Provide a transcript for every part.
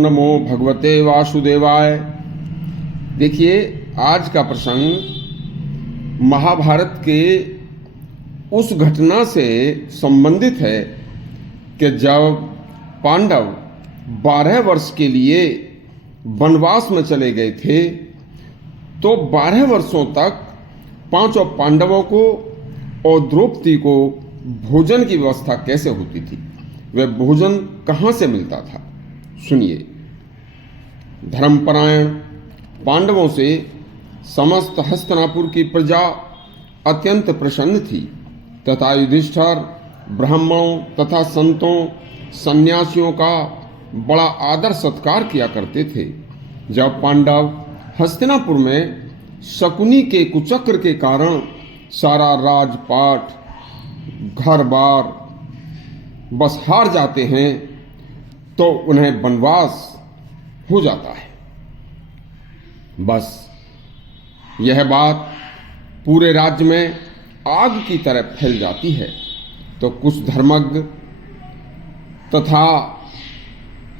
नमो भगवते वासुदेवाय। देखिए, आज का प्रसंग महाभारत के उस घटना से संबंधित है कि जब पांडव 12 वर्ष के लिए वनवास में चले गए थे, तो 12 वर्षों तक पांचों पांडवों को और द्रौपदी को भोजन की व्यवस्था कैसे होती थी, वह भोजन कहाँ से मिलता था। सुनिए। धर्मपरायण पांडवों से समस्त हस्तिनापुर की प्रजा अत्यंत प्रसन्न थी तथा युधिष्ठिर ब्राह्मणों तथा संतों सन्यासियों का बड़ा आदर सत्कार किया करते थे। जब पांडव हस्तिनापुर में शकुनी के कुचक्र के कारण सारा राजपाट घर बार बस हार जाते हैं, तो उन्हें वनवास हो जाता है। बस यह बात पूरे राज्य में आग की तरह फैल जाती है। तो कुछ धर्मज्ञ तथा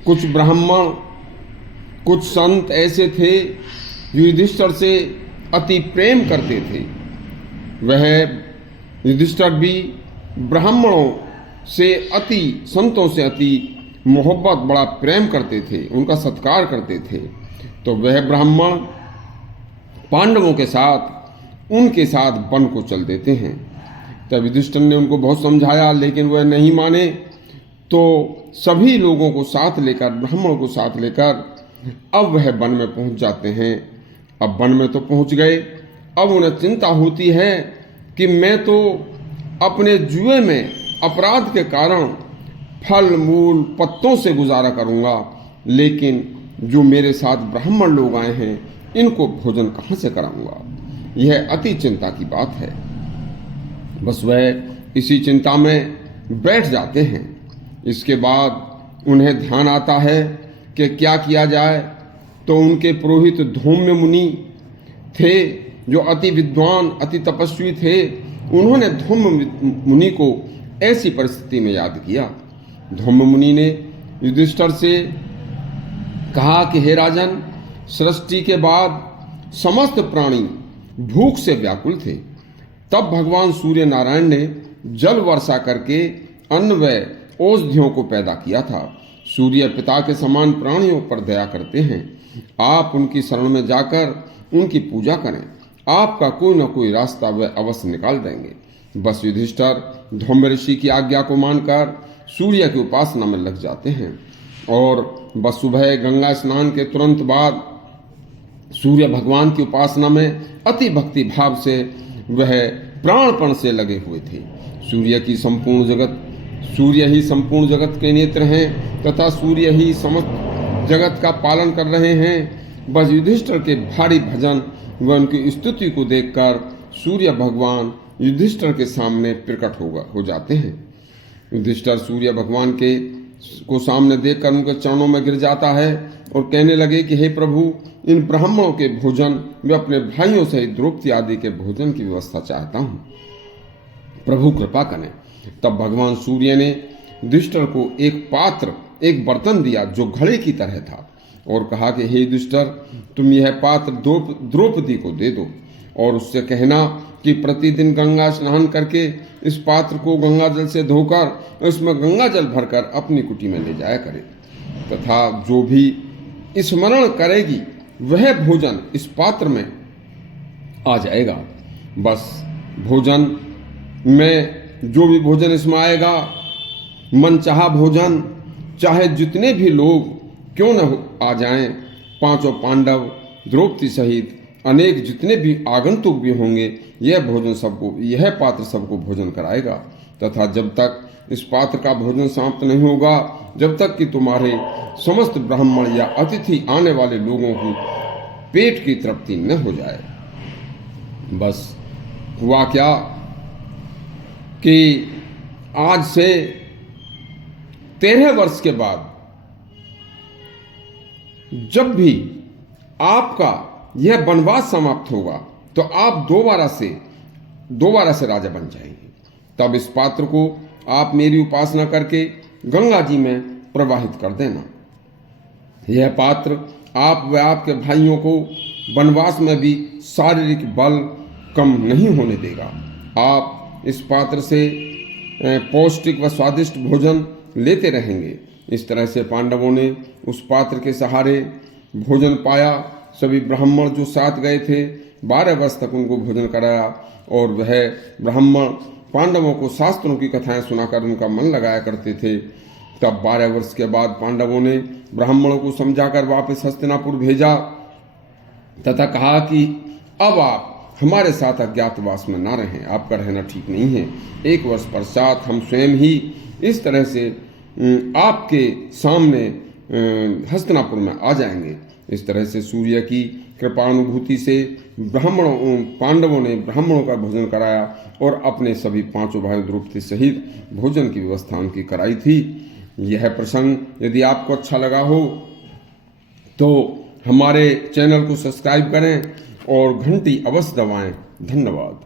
कुछ ब्राह्मण, कुछ संत ऐसे थे जो युधिष्ठिर से अति प्रेम करते थे। वह युधिष्ठिर भी ब्राह्मणों से अति, संतों से अति मोहब्बत, बड़ा प्रेम करते थे, उनका सत्कार करते थे। तो वह ब्राह्मण पांडवों के साथ उनके साथ वन को चल देते हैं। तब युधिष्ठिर ने उनको बहुत समझाया, लेकिन वह नहीं माने। तो सभी लोगों को साथ लेकर, ब्राह्मणों को साथ लेकर अब वह वन में पहुंच जाते हैं। अब वन में तो पहुंच गए, अब उन्हें चिंता होती है कि मैं तो अपने जुए में अपराध के कारण फल मूल पत्तों से गुजारा करूंगा, लेकिन जो मेरे साथ ब्राह्मण लोग आए हैं इनको भोजन कहाँ से कराऊंगा। यह अति चिंता की बात है। बस वह इसी चिंता में बैठ जाते हैं। इसके बाद उन्हें ध्यान आता है कि क्या किया जाए। तो उनके पुरोहित धौम्य मुनि थे, जो अति विद्वान अति तपस्वी थे। उन्होंने धौम्य मुनि को ऐसी परिस्थिति में याद किया। धौम्य मुनि ने युधिष्ठिर से कहा कि हे राजन, सृष्टि के बाद समस्त प्राणी भूख से व्याकुल थे। तब भगवान सूर्य नारायण ने जल वर्षा करके अन्न व औषधियों को पैदा किया था। सूर्य पिता के समान प्राणियों पर दया करते हैं। आप उनकी शरण में जाकर उनकी पूजा करें, आपका कोई न कोई रास्ता वह अवश्य निकाल देंगे। बस युधिष्ठिर धौम्य ऋषि की आज्ञा को मानकर सूर्य की उपासना में लग जाते हैं। और बस सुबह गंगा स्नान के तुरंत बाद सूर्य भगवान की उपासना में अति भक्ति भाव से वह प्राणपण से लगे हुए थे। सूर्य ही संपूर्ण जगत के नेत्र हैं तथा सूर्य ही समस्त जगत का पालन कर रहे हैं। बस युधिष्ठिर के भारी भजन व उनकी स्तुति को देखकर सूर्य भगवान युधिष्ठिर के सामने प्रकट हो जाते हैं। युधिष्ठिर सूर्य भगवान को सामने देखकर उनके चरणों में गिर जाता है और कहने लगे कि हे प्रभु, इन ब्राह्मणों के भोजन व अपने भाइयों सहित द्रौपदी आदि के भोजन की व्यवस्था चाहता हूँ, प्रभु कृपा करें। तब भगवान सूर्य ने युधिष्ठिर को एक पात्र, एक बर्तन दिया जो घड़े की तरह था और कहा कि हे युधिष्ठिर, तुम यह पात्र द्रौपदी को दे दो और उससे कहना कि प्रतिदिन गंगा स्नान करके इस पात्र को गंगा जल से धोकर उसमें गंगा जल भरकर अपनी कुटी में ले जाया करे, तथा जो भी स्मरण करेगी वह भोजन इस पात्र में आ जाएगा। बस भोजन में जो भी भोजन इसमें आएगा, मनचाहा भोजन, चाहे जितने भी लोग क्यों न आ जाएं, पांचों पांडव द्रौपदी सहित अनेक जितने भी आगंतुक भी होंगे, यह पात्र सबको भोजन कराएगा। तथा जब तक इस पात्र का भोजन समाप्त नहीं होगा, जब तक कि तुम्हारे समस्त ब्राह्मण या अतिथि आने वाले लोगों की पेट की तृप्ति न हो जाए। बस हुआ क्या कि आज से 13 वर्ष के बाद जब भी आपका यह वनवास समाप्त होगा, तो आप दोबारा से राजा बन जाएंगे। तब इस पात्र को आप मेरी उपासना करके गंगा जी में प्रवाहित कर देना। यह पात्र आप व आपके भाइयों को वनवास में भी शारीरिक बल कम नहीं होने देगा। आप इस पात्र से पौष्टिक व स्वादिष्ट भोजन लेते रहेंगे। इस तरह से पांडवों ने उस पात्र के सहारे भोजन पाया। सभी ब्राह्मण जो साथ गए थे 12 वर्ष तक उनको भोजन कराया और वह ब्राह्मण पांडवों को शास्त्रों की कथाएं सुनाकर उनका मन लगाया करते थे। तब 12 वर्ष के बाद पांडवों ने ब्राह्मणों को समझाकर वापस हस्तिनापुर भेजा तथा कहा कि अब आप हमारे साथ अज्ञातवास में ना रहें, आपका रहना ठीक नहीं है। 1 वर्ष पश्चात हम स्वयं ही इस तरह से आपके सामने हस्तिनापुर में आ जाएंगे। इस तरह से सूर्य की कृपानुभूति से पांडवों ने ब्राह्मणों का भोजन कराया और अपने सभी 5 भाइयों द्रौपदी सहित भोजन की व्यवस्था उनकी कराई थी। यह प्रसंग यदि आपको अच्छा लगा हो तो हमारे चैनल को सब्सक्राइब करें और घंटी अवश्य दबाएं। धन्यवाद।